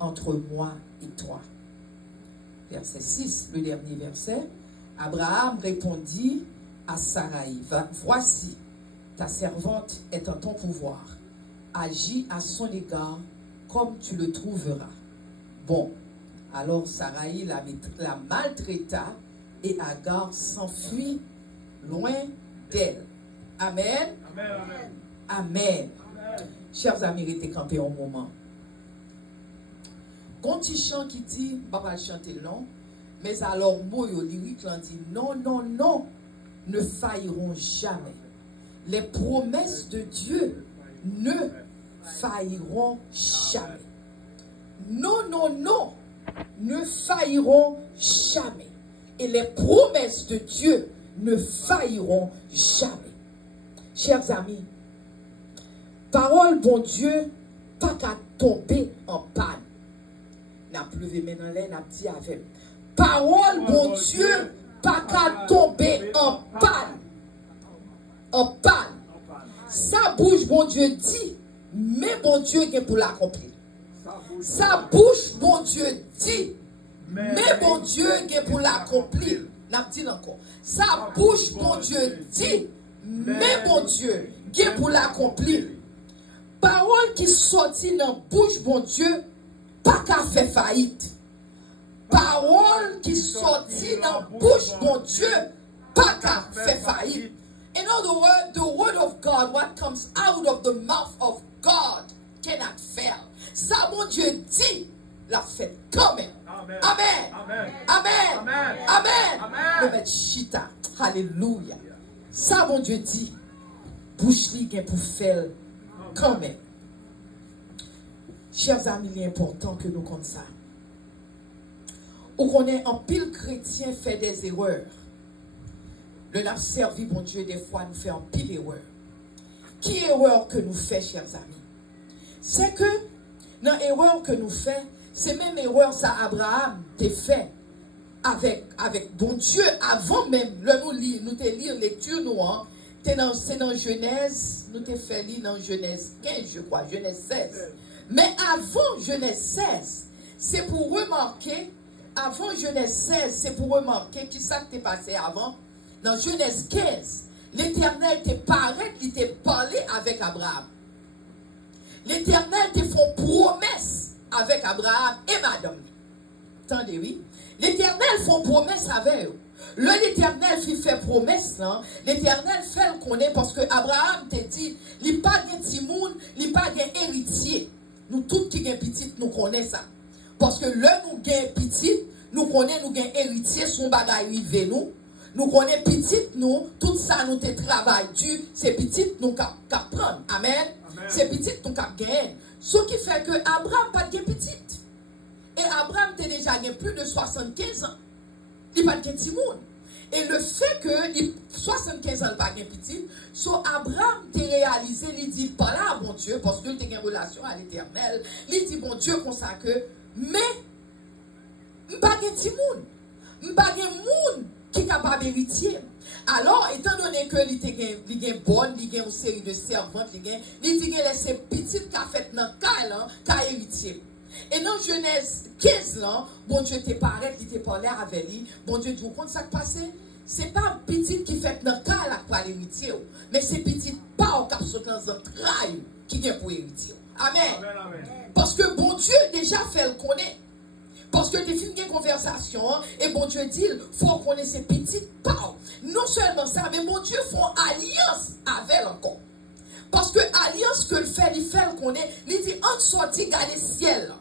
entre moi et toi. Verset 6, le dernier verset. Abraham répondit à Saraï, voici, ta servante est en ton pouvoir. Agis à son égard comme tu le trouveras. Bon, alors Saraï la maltraita et Agar s'enfuit loin d'elle. Amen. Amen. Amen. Amen. Chers amis, restez campés un moment. Quand il chante qui dit, papa chanter long, mais alors mot lyrique dit non, non, non, ne failliront jamais. Les promesses de Dieu ne failliront jamais. Non, non, non, ne failliront jamais. Et les promesses de Dieu ne failliront jamais. Chers amis, parole bon Dieu, pas qu'à tomber en panne. N'a pleuvé maintenant là, n'a dit avec. Parole bon Dieu, pas qu'à tomber en panne. En panne. Sa bouche bon Dieu dit, mais bon Dieu est pour l'accomplir. Sa bouche bon Dieu dit, mais bon Dieu est pour l'accomplir. N'a dit encore. Sa bouche bon Dieu dit, mais bon Dieu est pour l'accomplir. Parole qui sortit dans la bouche bon Dieu, pas qu'à faire faillite. Parole qui sortit dans la bouche bon Dieu, pas qu'à faire faillite. In other words, the word of God, what comes out of the mouth of God, cannot fail. Ça, mon Dieu dit, la fait quand même. Amen. Amen. Amen. Amen. Amen. Amen. Chita. Alléluia. Ça, mon Dieu dit, bouche li gen pour faire quand même. Chers amis, il est important que nous comme ça. Ou qu'on est en pile chrétien fait des erreurs. Le n'a servi, bon Dieu, des fois nous fait en pile erreur. Qui erreur que nous fait, chers amis? C'est que, dans l'erreur que nous fait, c'est même erreur ça Abraham t'a fait avec bon Dieu avant même, nous te lire lecture nous, hein, c'est dans Genèse, nous te fait lire dans Genèse 15, je crois, Genèse 16. Mais avant Genèse 16, c'est pour remarquer, avant Genèse 16, c'est pour remarquer qui ça t'est passé avant. Dans Genèse 15, l'Éternel te paraît, il t'a parlé avec Abraham. L'Éternel te fait promesse avec Abraham et madame. Attendez, oui. L'Éternel fait promesse avec eux. L'Éternel fait promesse, l'Éternel fait le connaître parce que Abraham te dit, il n'y a pas de timoun, il n'y a pas d'héritier. Nous tous qui sommes petits, nous connaissons ça. Parce que le nous sommes petits, nous connaissons, nous sommes héritiers, son bagage rivé nous. Nous connaissons petit, nous, tout ça, nous te travail dur, c'est petit, nous cap prendre. Amen. C'est petit, nous cap gagner. Ce qui fait que Abraham pas de petit. Et Abraham t'es déjà plus de 75 ans. Il pas de petit monde. Et le fait que 75 ans pas de petit, so Abraham t'a réalisé, il dit pas là, bon Dieu, parce que il a une relation à l'Éternel. Il dit, bon Dieu, comme ça que, mais, pas de petit monde. Pas de monde qui est capable d'héritier. Alors, étant donné que il est bonne, il y a une série de servantes, il y a laissé petite qui a fait dans le cas héritier. Et dans Genèse 15, là, bon Dieu te paraît, il te parlé avec lui. Bon Dieu, vous comprenez ça qui passe? Ce n'est pas petit qui fait dans le cas là pour l'héritier, mais c'est petit pas au cap sur dans un trail qui est pour héritier. Amen. Amen, amen. Parce que bon Dieu déjà fait le connaître. Parce que tu fais une conversation, et bon Dieu dit, il faut qu'on ait ces petites parts. Non seulement ça, mais bon Dieu font alliance avec encore. Parce que alliance que le fait, il fait qu'on est, il dit, en sortie, regardez le ciel.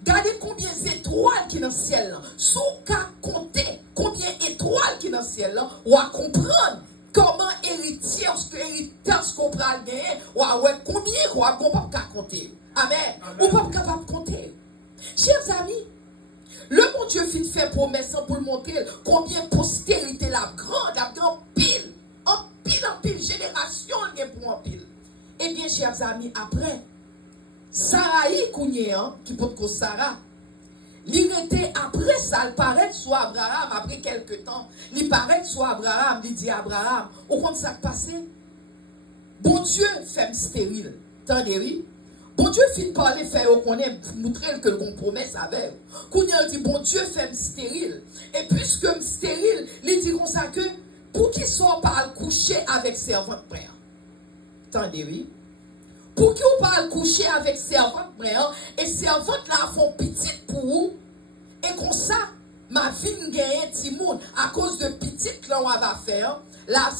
Regardez combien d'étoiles qui sont dans le ciel. Sous qu'à compter combien d'étoiles qui sont dans le ciel, ou à comprendre comment héritier, ce que héritage qu'on prend gagner, ou à combien, ou à qu'on pas compter. Amen. Ou pas capable de compter. Chers amis, le bon Dieu fait promesse pour le montrer combien postérité la grande pile, en pile, génération pour en pile. Eh bien, chers amis, après, Saraï Kounye, qui peut être Sarah, il était après ça, il paraît soit Abraham, après quelques temps, il paraît soit Abraham, il dit Abraham, au compte ça passé, bon Dieu fait stérile. Attendez, oui. Bon Dieu fin parler, fait qu'on aime montrer que le promesse avec. Qu'on a dit, bon Dieu fait stérile. Et puisque stérile, il dit comme ça que, pour qu'ils soient pas coucher avec servante frère. Attendez, oui. Pour qu'ils soient pas coucher avec servante frère, et servante là font petite pour vous, et comme ça, ma vie gagne petit monde à cause de petite là on va faire. Là,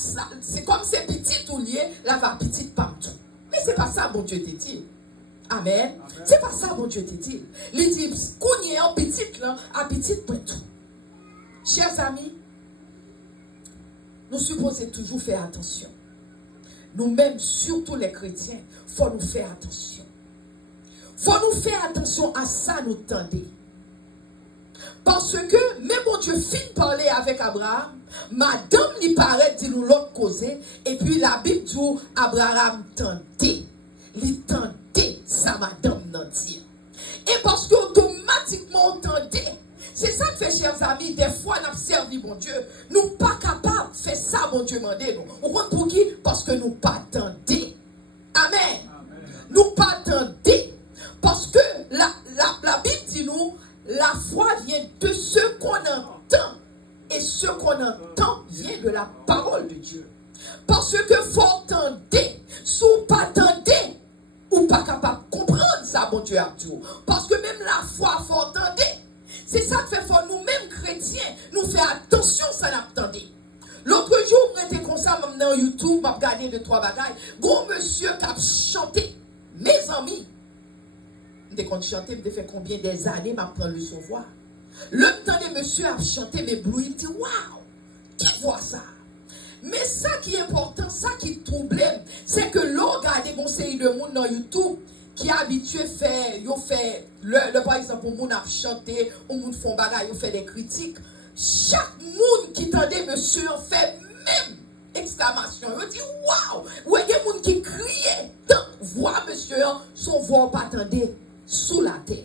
c'est comme c'est petit ou lié, là va petite partout. Mais c'est pas ça, bon Dieu te dit. Amen. C'est pas ça, bon Dieu te dit. Il dit, qu'on y est en petite là, à petite partout. Chers amis, nous supposons toujours faire attention. Nous-mêmes, surtout les chrétiens, il faut nous faire attention. Il faut nous faire attention à ça, nous tendez. Parce que, même mon Dieu fin parler avec Abraham, madame lui paraît dit nous l'autre cause, et puis la Bible dit Abraham tentait. Il tentait, ça madame n'en dit. Et parce que automatiquement on tentait, c'est ça que fait, chers amis, des fois on a servi mon Dieu, nous pas capables de faire ça, mon Dieu mandé nous. Vous comprenez pour qui? Parce que nous pas tentés. Amen. Nous pas tentés. Parce que la Bible dit nous, la foi vient de ce qu'on entend. Et ce qu'on entend vient de la parole de Dieu. Parce que faut entendre, si vous pas entendez, ou pas capable de comprendre ça, bon Dieu a dit. Parce que même la foi, faut entendre. C'est ça que fait faut nous-mêmes chrétiens, nous faire attention ça n'attendez. L'autre jour, on était comme ça, même dans YouTube, m'a regardé de trois bagailles. Bon monsieur qui a chanté, mes amis. Dès qu'on chantait, me fait combien des années m'a prendre le savoir. Le temps de monsieur a chanté mes blues, il dit waouh, qui voit ça? Mais ça qui est important, ça qui est problème, c'est que l'on regarde bon série de monde dans YouTube qui est habitué faire, yo fait le par exemple au monde a chanté, au monde font bagaille, yo fait des critiques. Chaque monde qui tendait monsieur fait même exclamation. Yo dit waouh, ou il y a des monde qui criait tant voix monsieur son voix pas tendait sous la terre.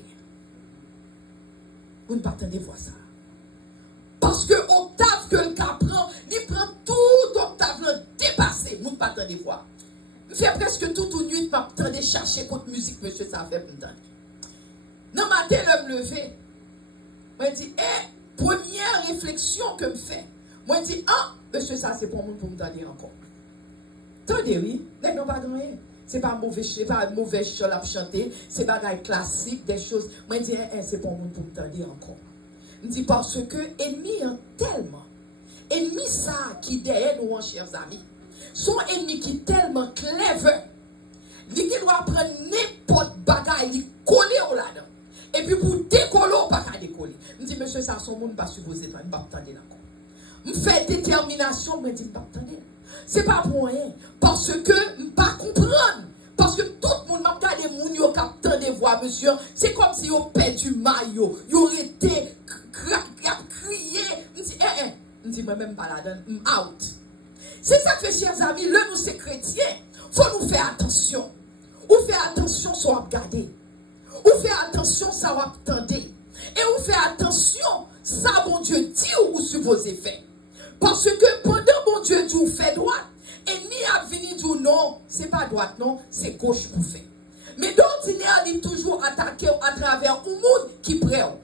Vous ne pas attendez voir ça. Parce que octave que le cas prend, il prend tout octave dépassé. Vous ne pas attendez voir. Je fais presque toute une nuit, je m'attendais chercher contre musique, monsieur, ça fait pour me dans ma tête, je me lever. Moi, je dis, première réflexion que je fais. Moi, je dis, monsieur, ça, c'est pour moi pour me donner encore. Attendez, oui, n'est pas grand. C'est pas mauvais, chose à chanter, c'est pas des classiques, des choses. Moi, je dis, c'est pour moi pour me donner encore. Je dis, parce que ennemi tellement, ennemi ça qui derrière nous, chers amis, son ennemi qui est tellement clever, lui qui doit prendre n'importe bagaille, il coller là-dedans. Et puis pour décoller, on ne peut pas décoller. Je dis, monsieur, ça, son monde pas supposé, je ne peux pas attendre encore. Je fais détermination, je dis, je ne peux pas attendre. Ce n'est pas pour rien. Parce que je ne peux pas comprendre. Parce que tout le monde m'a regardé, mon yo captant des voix, monsieur. C'est comme si yo perdu maillot. Yo été crié. Je dis, je dis, moi même pas là-dedans, out. C'est ça que, chers amis, le nous c'est chrétiens. Faut nous faire attention. Ou faire attention, ça va regarder. Ou faire attention, ça va attendre. Et ou faire attention, ça, bon Dieu dit ou supposé faire. Parce que pendant bon Dieu dit ou fait droite, et ni à venir dire non, c'est pas droite, non, c'est gauche pour faire. Mais donc, il est toujours attaqué à travers un monde qui prend.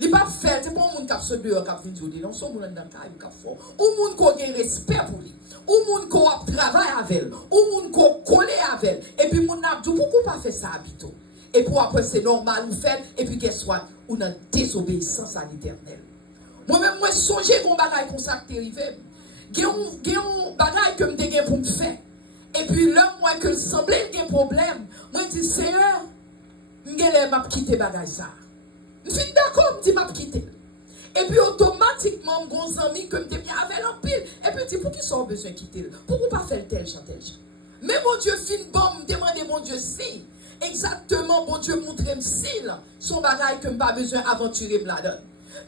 Il ne va pas faire, c'est pas un monde qui a ce dehors qui a venir dire non, c'est un monde dans le cas qui a fait. Un monde qui a respect pour lui. Un monde qui a travaillé avec elle. Un monde qui a collé avec elle. Et puis, mon a dit, pourquoi pas faire ça habitude? Et puis après, c'est normal, ou faire, et puis qu'est-ce soit, on a désobéissance à l'éternel. Moi-même, moi, songez qu'on bagaille comme ça qui est arrivé. Il y a un bagaille que je me pour me faire. Et puis là, moi, que semblait qu'il y a un problème, moi, je dis, Seigneur, je vais quitter bagaille ça. Je suis d'accord, je dis, je vais quitter. Et puis automatiquement, mon ami, que je bien avec l'empile. Et puis, je dis, pour qui sont besoin de quitter? Pourquoi pas faire tel genre, tel genre? Mais mon Dieu, fin bon, me demander, mon Dieu, si. Exactement, mon Dieu, montre-moi si, son bagaille que je n'ai pas besoin d'aventurer là-dedans.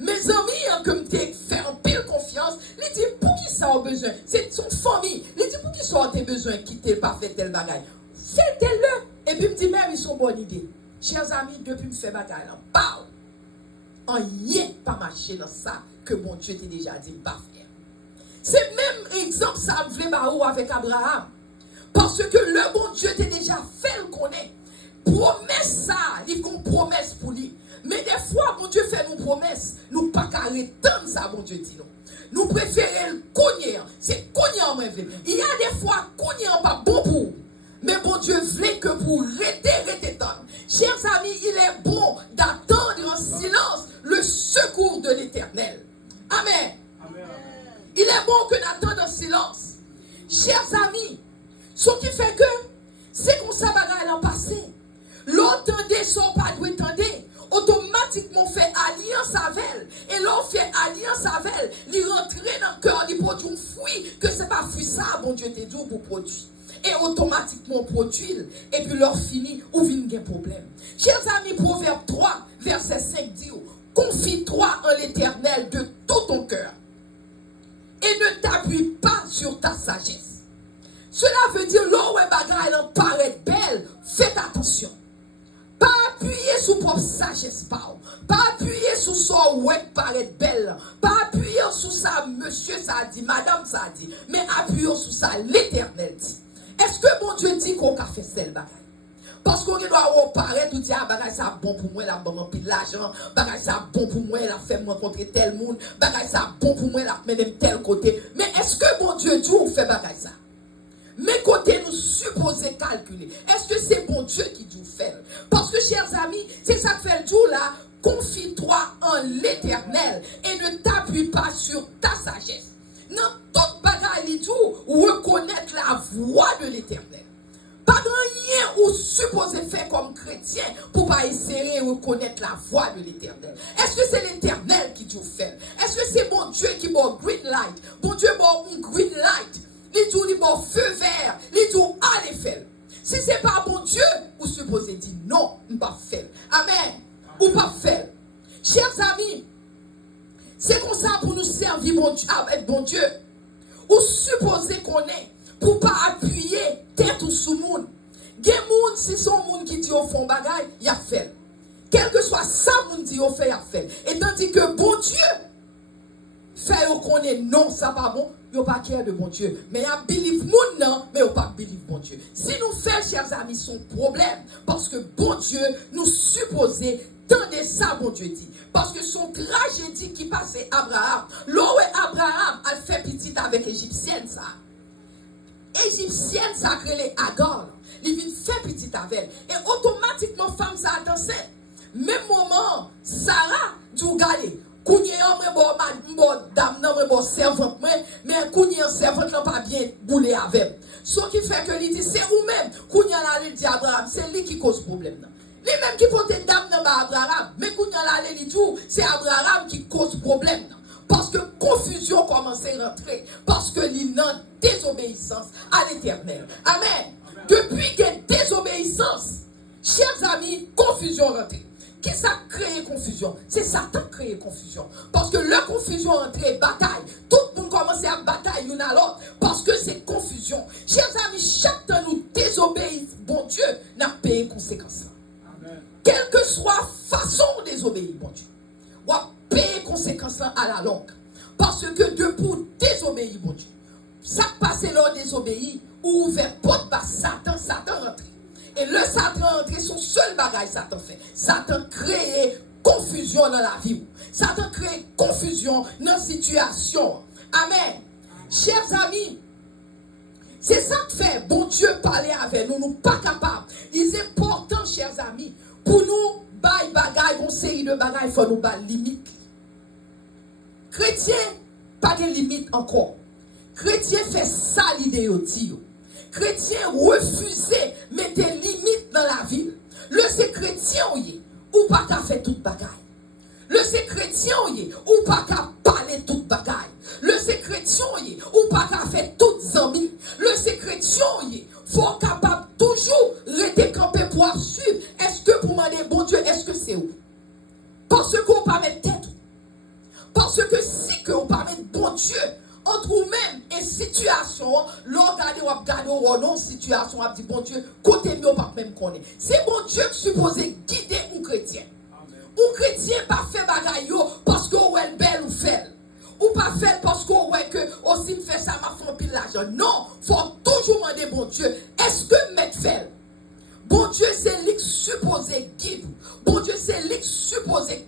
Mes amis, que me fait en pile confiance, ils disent pour qui ça a besoin? C'est son famille. Ils disent pour qui ça a besoin de quitter pas faire tel bagaille? Faites-le. Et puis me dit, mais ils sont bonne idée. Chers amis, depuis me fait bagaille là, parle. On y est pas marché dans ça que mon Dieu t'a déjà dit pas faire. C'est même exemple ça me fait avec Abraham. Parce que le bon Dieu t'a déjà fait le connaître. promesse ça, il y a une promesse pour lui. Mais des fois, bon Dieu fait nos promesses, nous pas qu'à retendre ça, bon Dieu dit non. Nous préférons le cogner, c'est cogner en même. Il y a des fois, cogner pas bon pour. Mais bon Dieu voulait que pour rester tant. Chers amis, il est bon d'attendre en silence le secours de l'Éternel. Amen. Amen. Il est bon que d'attendre en silence. Chers amis, ce qui fait que c'est qu'on ça bagaille l'an passé. L'entendez son pas doit entendre. Automatiquement fait alliance avec elle. Et l'on fait alliance avec elle. Il rentre dans le cœur, il produit un fruit. Que c'est pas fruit ça, bon Dieu te dit pour produire. Et automatiquement produit. Et puis leur fini, ou vient un problème. Chers amis, Proverbe 3, verset 5 dit, confie-toi en l'Éternel de tout ton cœur. Et ne t'appuie pas sur ta sagesse. Cela veut dire, l'eau et bagaille elle paraît belle, faites attention. Pas appuyer sur propre sagesse, pas appuyer sur son ouais paraît belle, pas appuyer sur ça, monsieur ça a dit, madame ça a dit, mais appuyer sur ça, l'Éternel dit. Est-ce que mon Dieu dit qu'on a fait celle bagaille? Parce qu'on doit paraître, tout dire, ah, bagaille ça bon pour moi, la bonne pile l'argent, bagaille ça bon pour moi, la fait me rencontrer tel monde, bagaille ça bon pour moi, la mener tel côté. Mais est-ce que mon Dieu dit qu'on fait bagaille ça? Mais côté nous supposons calculer. Est-ce que c'est bon Dieu qui dit faire? Parce que, chers amis, c'est ça que fait le jour là. Confie-toi en l'Éternel et ne t'appuie pas sur ta sagesse. Dans toute bagaille, il dit reconnaître la voix de l'Éternel. Pas rien ou supposé faire comme chrétien pour pas essayer de reconnaître la voix de l'Éternel. Est-ce que c'est l'Éternel qui dit faire? Est-ce que c'est bon Dieu qui m'a green light? Bon Dieu m'a un green light. Il dit bon feu vert, il dit allez faire. Si ce n'est pas bon Dieu, vous supposez dire non, on ne pas faire. Amen. Ou pas faire. Chers amis, c'est comme ça pour nous servir bon Dieu, avec bon Dieu. Ou supposez qu'on est pour pas appuyer tête ou sous monde. Gen moun si son monde qui dit au fond bagaille, il a fait. Quel que soit ça moun dit au fait, il a fait. Et tandis que bon Dieu fait qu'on est non, ça pas bon. Yo pas care de bon Dieu. Mais y'a believe moun non, mais yo pas believe bon Dieu. Si nous faisons, chers amis, son problème, parce que bon Dieu nous supposait tendez ça, bon Dieu dit. Parce que son tragédie qui passait Abraham, l'eau et Abraham a fait petite avec Égyptienne ça. Égyptienne ça crée les Agar. Il vient faire petite avec elle. Et automatiquement, femme ça a dansé. Même moment, Sarah, du gagné. Kounye yon mwen dame nan mwen servante mais kounye yon servante nan pas bien boule avec. Ce qui fait que lui dit c'est ou même kounye la dit Abraham, c'est lui qui cause problème nan. Lui même qui porte dame nan ba Abraham, mais kounye la dit tout, c'est Abraham qui cause problème nan. Parce que confusion commence à rentrer parce que il n'a désobéissance à l'Éternel. Amen. Depuis qu'il y a désobéissance, chers amis, confusion rentre. Qui ça crée confusion? C'est Satan qui crée confusion. Parce que la confusion entre bataille, tout le monde commence à batailler l'un à l'autre. Parce que c'est confusion. Chers amis, chaque temps nous désobéissons, bon Dieu, n'a payé conséquences. Quelle que soit la façon de désobéir, bon Dieu, on va payer conséquences à la longue. Parce que depuis désobéir, bon Dieu, ça passe là désobéir, ou ouvert porte par Satan, Satan rentre. Et le Satan rentre, son seul bagage Satan fait. Satan crée confusion dans la vie. Satan crée confusion dans la situation. Amen. Chers amis, c'est ça que fait bon Dieu parler avec nous. Nous pas capables. Il est important, chers amis, pour nous, bail bagage, une série de bagages, il faut nous battre limite. Chrétien, pas de limite encore. Chrétien fait ça l'idée au Dieu. Chrétien refuser mettre des limites dans la vie. Le c'est chrétien ou pas qu'à faire toute bagaille. Le c'est chrétien ou pas qu'à parler toute bagaille. Le c'est chrétien ou pas qu'à faire toutes amis. Le c'est chrétien faut capable toujours rester campé pour suivre. Est-ce que pour demander bon Dieu, est-ce que c'est où? Parce qu'on pas mettre tête. Parce que si qu'on pas mettre bon Dieu entre vous-même et situation, l'organe ou regarder ou non situation, a dit bon Dieu, côté nous pas même connaître. C'est bon Dieu qui supposé guider un chrétien. Un chrétien pas fait bagaille parce qu'on est belle ou faible. Ou pas fait parce qu'on est que aussi me fait ça m'a fait un pile l'argent. Non, faut toujours demander bon Dieu, est-ce que mettre fait? Bon Dieu c'est lui qui supposé guider. Bon Dieu, c'est lui qui supposé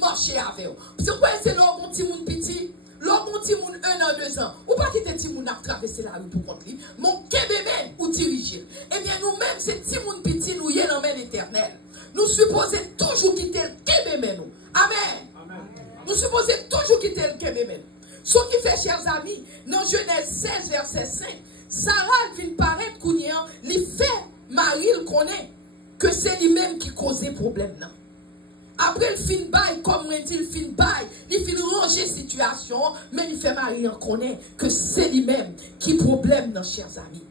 marcher avec vous. C'est quoi, c'est là, mon petit monde petit? L'homme, mon petit monde 1 an, 2 ans. Ou pas quitter petit monde à traverser la rue pour contre lui. Mon kébémen ou diriger. Eh bien, nous-mêmes, c'est petit monde petit, nous y est dans main éternelle. Nous supposons toujours quitter le kébémen. Amen. Amen. Nous supposons toujours quitter le kébémen. Ce qui fait, chers amis, dans Genèse 16, verset 5, Sarah vient paraître qu'on y a, il fait Marie le connaît que c'est lui-même qui causait problème. Non? Après le fin bail, comme on dit, le fin bail, il fait ranger situation, mais il fait Marie en connaît que c'est lui-même qui problème, non, chers amis.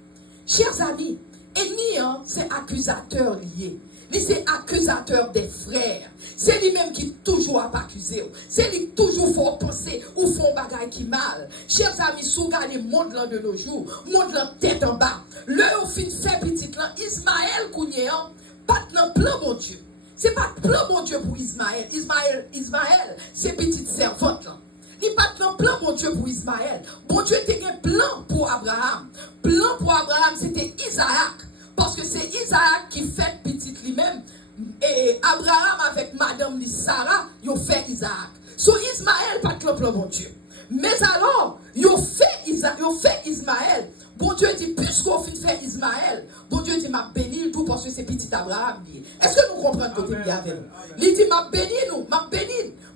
Chers amis, ennemi, c'est accusateur lié. C'est accusateur des frères. C'est lui-même qui toujours a accusé. C'est lui qui toujours faut penser ou font bagaille qui mal. Chers amis, si vous regardez le monde là de nos jours, monde là tête en bas. Le au fin fait petit là, Ismaël Kounyean, pas de plan bon Dieu. C'est pas de plan bon Dieu pour Ismaël. Ismaël, c'est petite servante là. Il n'y a pas de plan bon Dieu pour Ismaël. Bon Dieu était un plan pour Abraham. Plan pour Abraham, c'était Isaac. Parce que c'est Isaac qui fait petite lui-même. Et Abraham avec madame Sarah, ils ont fait Isaac. So Ismaël, pas de plan bon Dieu. Mais alors, ils ont fait Ismaël. Bon Dieu dit, puisqu'on fait Ismaël, bon Dieu dit, m'a béni tout parce que c'est petit Abraham. Est-ce que nous comprenons côté bien avec nous? Il dit, m'a béni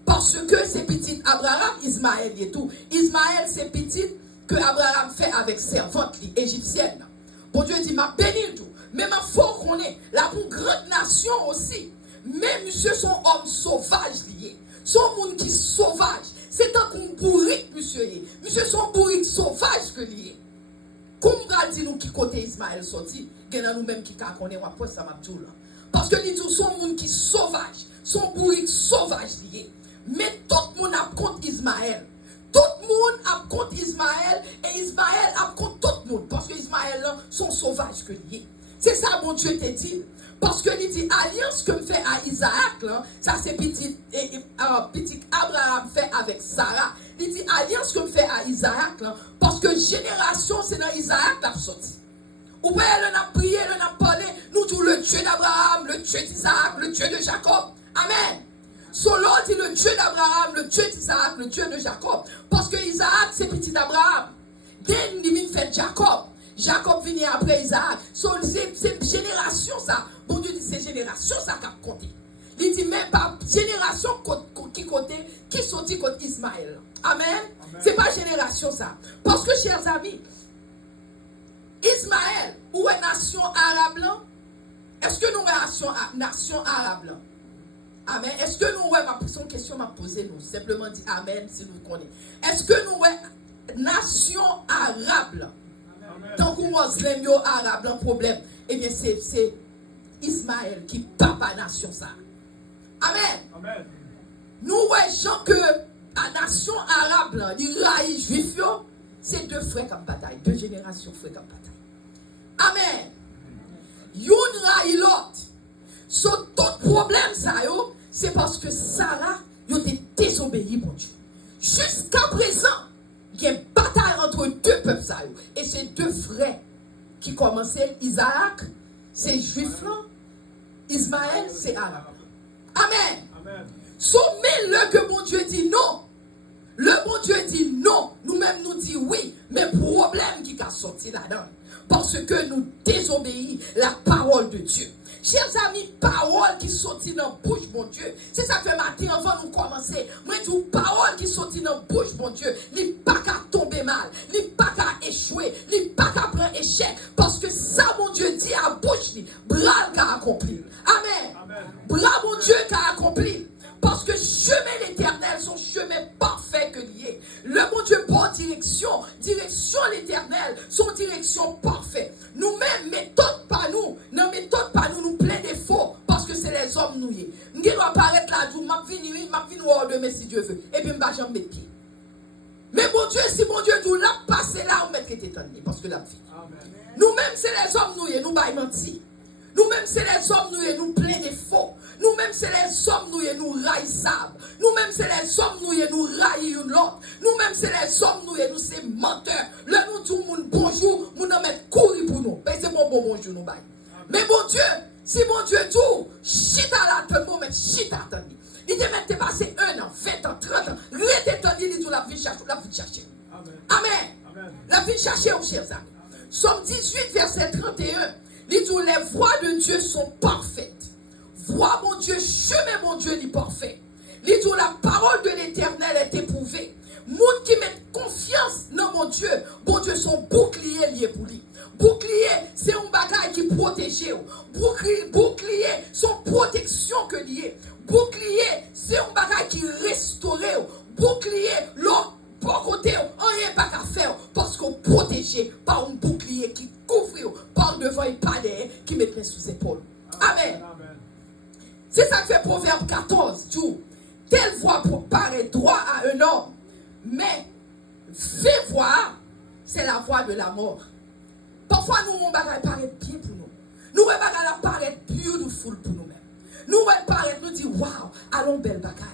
parce que c'est petit Abraham, Ismaël et tout. Ismaël, c'est petit que Abraham fait avec servante égyptienne. Bon Dieu dit, m'a béni tout. Mais ma foi qu'on est la plus grande nation aussi. Mais monsieur son homme sauvage lié. Son monde qui sauvage. C'est un qu'on bourrique, monsieur. Monsieur son bourrique sauvage que lié. Comme on dit nous qui côté Ismaël sorti, il y a nous-mêmes qui connaissent après ça m'a dit là. Parce que les gens sont monde qui sauvage. Son bourrique sauvage lié. Mais tout le monde a contre Ismaël. Tout le monde a contre Ismaël et Ismaël a contre tout le monde. Parce que Ismaël sont sauvages que lié. C'est ça, mon Dieu te dit. Parce que il dit, alliance que me fait à Isaac, là, ça c'est petit Abraham fait avec Sarah. Il dit, alliance que me fait à Isaac, là, parce que génération, c'est dans Isaac la sorti. Ou bien, on a prié, on a parlé, nous tous le Dieu d'Abraham, le Dieu d'Isaac, le Dieu de Jacob. Amen. Son lot dit le Dieu d'Abraham, le Dieu d'Isaac, le Dieu de Jacob. Parce que Isaac, c'est petit d'Abraham. Dès qu'il fait Jacob. Jacob vient après Isaac. C'est génération ça. Bon Dieu dit c'est génération ça qui a compté. Il dit même pas génération qui comptait, qui sortit contre Ismaël. Amen. C'est pas génération ça. Parce que chers amis, Ismaël, où est nation arabe là? Est-ce que nous sommes nation arabe là? Amen. Est-ce que nous sommes, une question m'a posée nous. Simplement dit amen si nous connaissons. Est-ce que nous sommes nation arabe là? Tant que Muslim yo arabe un problème, eh bien c'est Ismaël qui papa nation ça. Amen. Amen. Nous voyons que la nation arabe là, les raïs juifs c'est deux frères comme bataille, deux générations frères comme bataille. Amen. Yon raï l'autre. So tout problème ça yo, c'est parce que Sarah yo était désobéi pour Dieu. Jusqu'à présent, il y a une bataille entre deux peuples. Et c'est deux frères qui commençaient. Isaac, c'est juif là. Ismaël, c'est arabe. Amen. Amen. Mais le que mon Dieu dit non. Le bon Dieu dit non. Nous-mêmes nous dit oui. Mais problème qui a sorti là-dedans. Parce que nous désobéissons la parole de Dieu. Chers amis, parole qui sortit dans la bouche, mon Dieu. C'est ça que matin, avant nous commencer. Moi, je dis, parole qui sortit dans la bouche, mon Dieu. Il n'est pas qu'à tomber mal. Il n'est pas qu'à échouer. Il n'est pas qu'à prendre échec. Parce que ça, mon Dieu, dit à bouche, bras qu'a accompli. Amen. Amen. Bras, mon Dieu, qu'a accompli. Parce que chemin l'éternel, son chemin parfait que lié. Le bon Dieu bonne direction l'éternel, son direction parfaite. Nous-mêmes, méthode pas nous, non méthode pas nous, nous plein défauts, parce que c'est les hommes nous. Nous devons apparaître là, m'a venu hors de mais si Dieu veut, et puis m'a jamais mettre pied. Mais bon Dieu, si mon Dieu nous l'a passé là, on mettre étonné, parce que la vie. Nous-mêmes, c'est les hommes nous baillons menti. Nous-mêmes, c'est les hommes nous plein défauts. Nous-mêmes, c'est les hommes nous raillissable. Nous-mêmes, c'est les hommes nous raillons l'autre. Nous-mêmes, c'est les hommes nous c'est menteurs. Là, nous tout le monde bonjour, nous nous mettons courir pour nous. C'est bon bonjour nous bail. Mais bon Dieu, Si mon Dieu tout, chita là, tout le monde, chita attendu. Il te met passé 1 an, 20 ans, 30 ans. Rete tendu, il dit la vie chercher, la vie chercher. Amen. La vie chercher, aux chers amis. Somme 18, verset 31. Il dit les voies de Dieu sont parfaites. Voix mon Dieu, chemin mon Dieu n'est parfait. Il dit la parole de l'Éternel est éprouvée. Moun qui met confiance dans mon Dieu son bouclier lié pour lui. Bouclier, c'est un bagage qui protège. Bouclier, son protection que lié. Bouclier, c'est un bagage qui restaure. Bouclier, l'autre, pour côté, rien pas qu'à faire parce qu'on protège par un bouclier qui couvre par devant et par derrière qui mettrait sous épaule. Amen. C'est ça que fait Proverbe 14, tout. Telle voix paraît droit à un homme, mais fait voix, c'est la voix de la mort. Parfois, nous, mon bagage paraît bien pour nous. Nous, mon bagage paraît beautiful pour nous-mêmes. Nous, mon bagage nous dit, waouh, allons belle bagaille.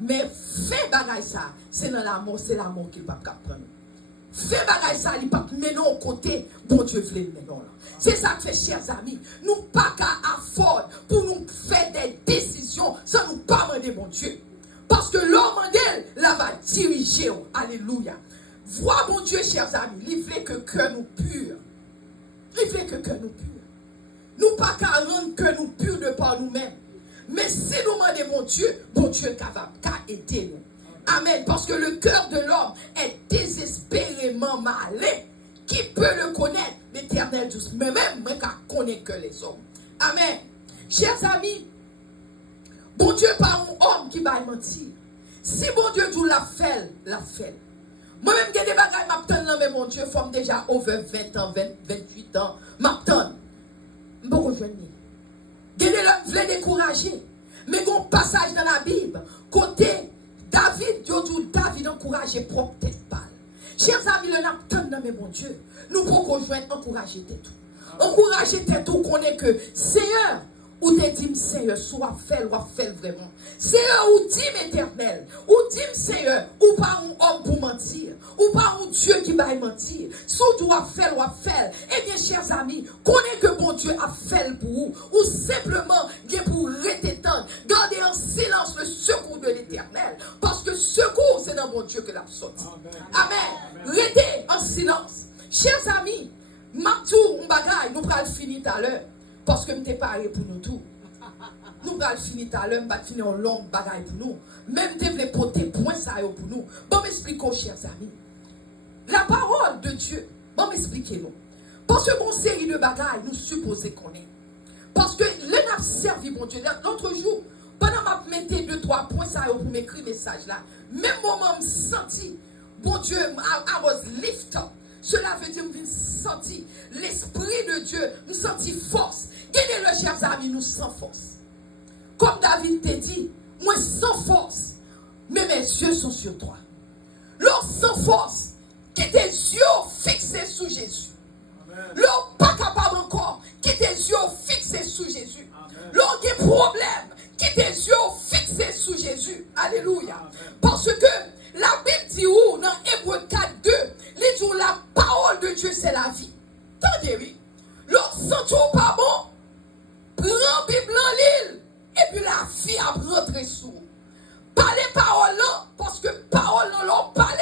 Mais fait bagage ça, c'est dans la mort, c'est la mort qui va prendre. Fait bagage ça, il va mener au côté, bon Dieu veut le mener là. C'est ça que fait, chers amis. Nous pas qu'à afford pour nous faire des décisions sans nous pas demander bon Dieu. Parce que l'homme d'elle, là va diriger. Alléluia. Vois mon Dieu, chers amis, il veut que cœur nous pur. Il veut que cœur nous pur. Nous pas qu'à rendre que nous pur de par nous-mêmes. Mais si nous demandons mon Dieu qu'à aider nous. Amen. Parce que le cœur de l'homme est désespérément malin. Qui peut le connaître? L'Éternel douce. Mais même, moi, qu'à connaître que les hommes. Amen. Chers amis, bon Dieu pas un homme qui va mentir. Si bon Dieu dit la fait, la fait. Moi-même, j'ai des bagages, m'attends, mais mon Dieu, forme déjà over 20 ans, 28 ans, m'attends. Je ne peux pas rejoindre. J'ai des gens qui veulent décourager. Mais il y a un passage dans la Bible, côté David encourageait propre tête pâle. Chers amis, le n'attend, mais mon Dieu, nous pouvons rejoindre, encourager tout. Encourager tout, qu'on est que Seigneur, ou te dit, Seigneur, soit fait vraiment. Seigneur, ou dit éternel, ou dit, Seigneur, ou pas un homme pour mentir, ou pas un Dieu qui va mentir. Si tu dois faire, eh bien, chers amis, connaissez que bon Dieu a fait pour vous, ou simplement, pour rététendre, garder en silence le secours de l'éternel, parce que secours, c'est dans mon Dieu que l'a sorti. Amen. Restez en silence. Chers amis, Matou, bagaille, nous allons finir tout à l'heure. Parce que nous sommes parlé pour nous tout. Nous allons finir tout à l'heure, nous allons finir en long bagaille pour nous. Même nous devons porter point ça pour nous. Bon, m'expliquez, chers amis. La parole de Dieu, bon, m'expliquez-nous. Parce que mon série de bagailles, nous supposons qu'on est. Parce que l'un a servi, mon Dieu, l'autre jour, pendant que je mettais 2-3 points ça pour m'écrire message là, même moment, je me sentis, bon Dieu, I was lift up. Cela veut dire que je sentis l'Esprit de Dieu, nous sentis force. Gagnez-le, chers amis, nous sans force. Comme David t'a dit, moi sans force, mais mes yeux sont sur toi. L'homme sans force, qui tes yeux fixés sous Jésus. L'homme pas capable encore, qui tes yeux fixés sous Jésus. L'homme qui a problème, qui tes yeux fixés sous Jésus. Alléluia. Parce que la Bible dit où, dans Hébreux 4:2, il dit où la parole de Dieu c'est la vie. Attendez, oui. L'autre sent pas bon, prend Bible en l'île, et puis la vie a rentré sous. Parlez parole là, parce que parole là, l'on parle.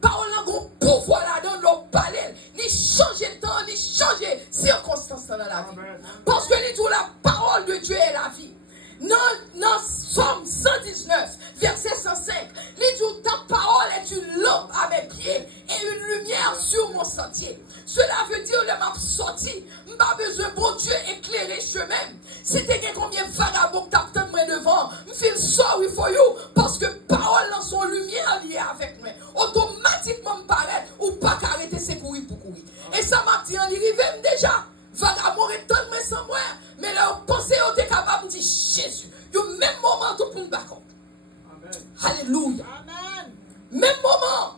Parole là, on pouvoir là-dedans, l'on parle. Ni changer le temps, ni changer circonstances dans la vie. Parce que il dit où la parole de Dieu est la vie. Dans Somme 119, verset 105, il dit où ta parole est une lampe à mes pieds et une lumière sur mon sentier. Cela veut dire que m'a sorti, m'a besoin bon Dieu éclairer chemin. Si tu as combien de vagabonds que tu as devant, je feel sorry for you parce que parole dans son lumière liée avec moi. Automatiquement me paraît ou pas qu'arrêter ses courir pour courir. Et ça m'a dit en rive déjà. Vagabond est tellement sans moi, mais leur conseil est capable de dire Jésus. Au même moment tout pour nous d'accord. Alléluia. Amen. Même moment,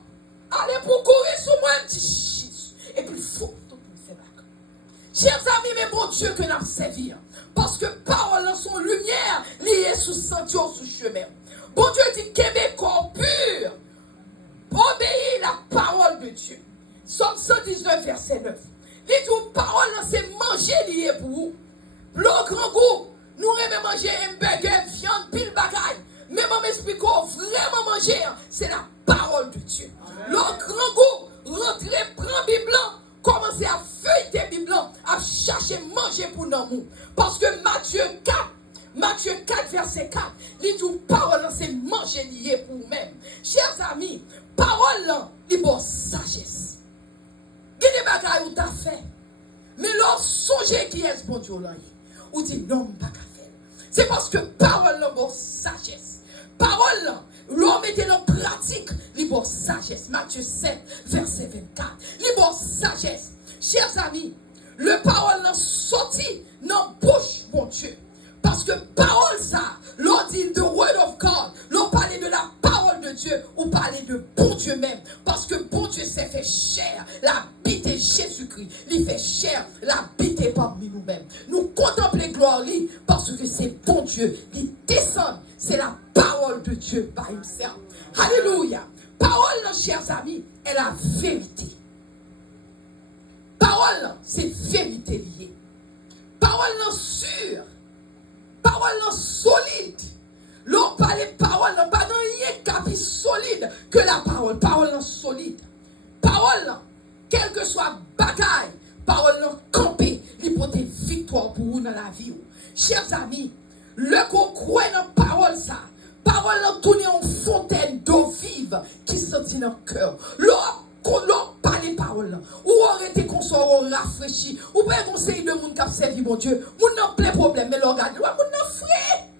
allez pour courir sur moi, dit Jésus. Et puis il faut tout pour nous faire d'accord. Chers amis, mais bon Dieu que nous servir. Parce que parole en son lumière liée sous sentier, sous chemin. Bon Dieu dit qu'aimer corps pur. Obéir la parole de Dieu. Somme 119, verset 9. Les deux paroles, c'est manger lié pour vous. Le grand goût esprit qu'on vraiment manger, c'est la parole de Dieu. L'autre grand goût, rentrer, prendre Bible, commencer à feuilleter Bible, à chercher manger pour nous. Parce que Matthieu 4, verset 4, dit tout parole, c'est manger lié pour vous-même. Chers amis, parole, il faut sagesse. Il y a des bagages où tu as fait. Mais lorsque songez qui est ce bon Dieu là, ou dit non, pas qu'à faire. C'est parce que parole là, bon sagesse. Parole là, l'homme était en pratique, il bon sagesse. Matthieu 7, verset 24. Il bon sagesse. Chers amis, le parole là sorti dans bouche, mon Dieu. Parce que parole ça, l'on dit the word of God, l'on parlait de la parole de Dieu, ou parlait de bon Dieu même. Parce que bon Dieu s'est fait chair, l'habiter Jésus-Christ, il fait chair, l'habiter parmi nous-mêmes. Nous contempler gloire parce que c'est bon Dieu, il descend, c'est la parole de Dieu par himself. Alléluia. Parole, chers amis, est la vérité. Parole, c'est vérité liée. Parole sûre. Parole solide. L'on parle de parole, pas dans rien qui solide que la parole. Parole solide. Parole, quel que soit bagaille, parole campée, l'hypothèse victoire pour vous dans la vie. Chers amis, le qu'on croit dans la parole, ça, parole tourne en fontaine d'eau vive qui sortit dans le cœur. L'on parle de parole, ou arrêtez qu'on soit rafraîchi, ou bien conseil de monde qui a servi mon Dieu, moun n'a plein problème, mais l'on regarde, moun n'a frais.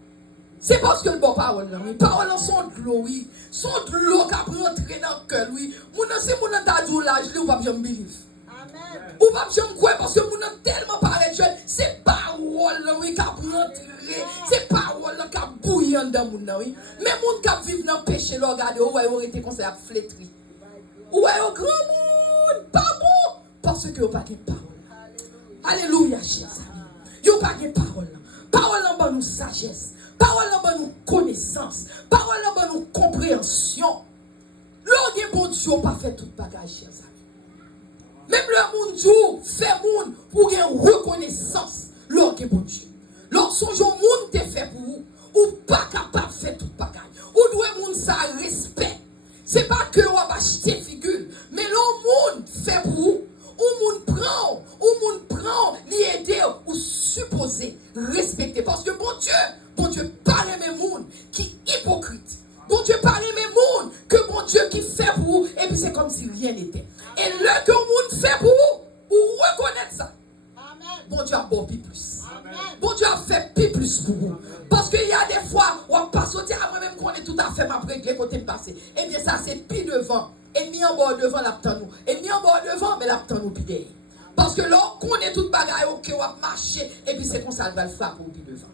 C'est parce que le bon parole, oui, parole sont de l'eau, oui, sont de l'eau qui a rentré dans le cœur, oui. Moun si moun n'a dit l'âge, ou pas bien believe. Amen. Ou pas bien croire parce que moun n'a tellement parlé de c'est parole, oui, qui a rentré, c'est parole qui a bouilli dans moun, oui. Mais moun qui vivent dans le péché, l'on regarde, ou ouais, été conseillé à flétri. Ou est au grand monde, pas bon, parce que vous n'avez pas de parole. Alléluia, chers amis. Vous n'avez pas de parole. Parole en bas nous sagesse. Parole en bas nous connaissance. Parole en bas nous compréhension. L'on est bon Dieu, pas fait tout bagage, chers amis. Même le monde Dieu fait monde pour une reconnaissance. L'on est bon Dieu. Lorsque son monde te fait pour vous, ou pas capable de faire tout bagage. Ou doit monde ça respect. C'est pas que on va acheter figure, mais le monde fait pour vous. Ou monde prend, l'aider ou supposer, respecter. Parce que bon Dieu parle mes monde qui hypocrite. Bon Dieu parle mes monde que bon Dieu qui fait pour vous, et puis c'est comme si rien n'était. Et le que le monde fait pour vous, vous reconnaissez ça. Bon Dieu a beau plus. Bon Dieu a fait plus pour vous. Parce qu'il y a des fois, on ne pas sortir à moi-même qu'on est tout à fait ma régler côté passé. Eh bien, ça, c'est pis devant. Et mis en bord devant l'aptan nous. Et mis en bord devant, mais l'aptan nous pis derrière. Parce que là, qu'on est tout bagaille, ok, on va marcher. Et puis, c'est comme ça, va le faire pour pis devant.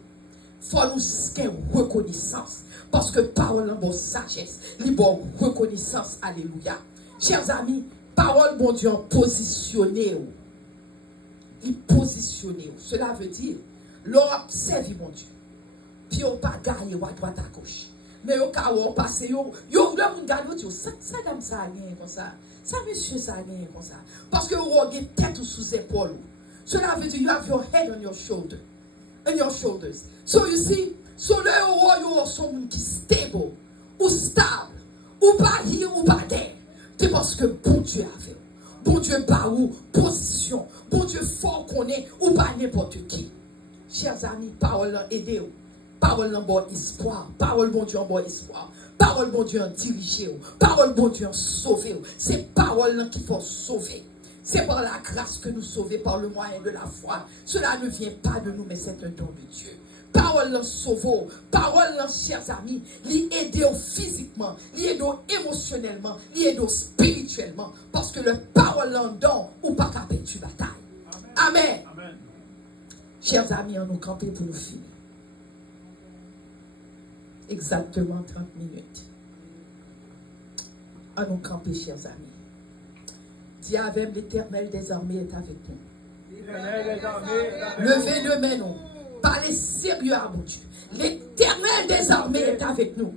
Faut nous faire reconnaissance. Parce que parole en bon sagesse. Les bonnes reconnaissance. Alléluia. Chers amis, parole, bon Dieu, positionné. Il positionné. Cela veut dire, l'on a servi mon Dieu. Puis on pas gagné à droite à gauche. Mais au cas où on passe, le monde gagne, ça dame ça rien comme ça. Ça monsieur ça rien comme ça. Parce que vous avez tête sous épaule. Cela veut dire you have your head on your shoulder. On your shoulders. So you see, so le you are someone qui stable, ou stable, ou pas here ou pas there. C'est parce que bon Dieu a fait. Bon Dieu pas où position. Bon Dieu fort qu'on est ou pas n'importe qui. Chers amis, parole aidez vous. Parole en bon espoir. Parole bon Dieu en bon espoir. Parole bon Dieu en dirigé. Parole bon Dieu en sauvé. C'est parole qui faut sauver. C'est par la grâce que nous sauvons par le moyen de la foi. Cela ne vient pas de nous, mais c'est un don de Dieu. Parole en sauvant, parole en chers amis, l'y aider physiquement, l'y aider émotionnellement, l'y aider spirituellement. Parce que le parole en don, ou pas qu'à tu bataille. Amen. Amen. Chers amis, on nous camper pour nous finir. Exactement 30 minutes. À nous camper, chers amis. Dis avec l'Éternel des armées est avec nous. Levez le main, nous. Parlez sérieux à mon Dieu. L'Éternel des armées est avec nous.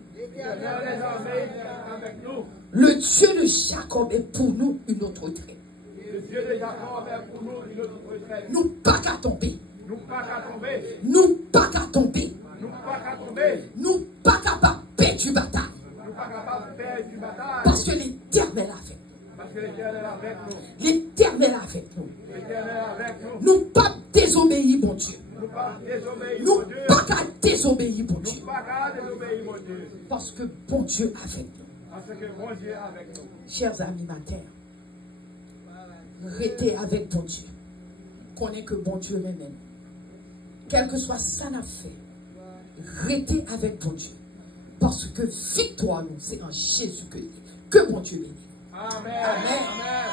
Le Dieu de Jacob est pour nous une autre retraite. Nous pas qu'à tomber. Nous pas qu'à tomber. Nous pas qu'à tomber. Nous pas qu'à péter du bataille. Parce que l'Éternel est avec nous. L'Éternel est avec nous. Nous pas désobéir, mon Dieu. Nous pas qu'à désobéir, mon Dieu. Parce que bon Dieu est avec nous. Chers amis, ma terre, restez avec bon Dieu. Connaissez que bon Dieu m'aime. Quel que soit ça n'a fait, restez avec bon Dieu. Parce que victoire, nous, c'est en Jésus que bon Dieu bénit. Amen. Amen.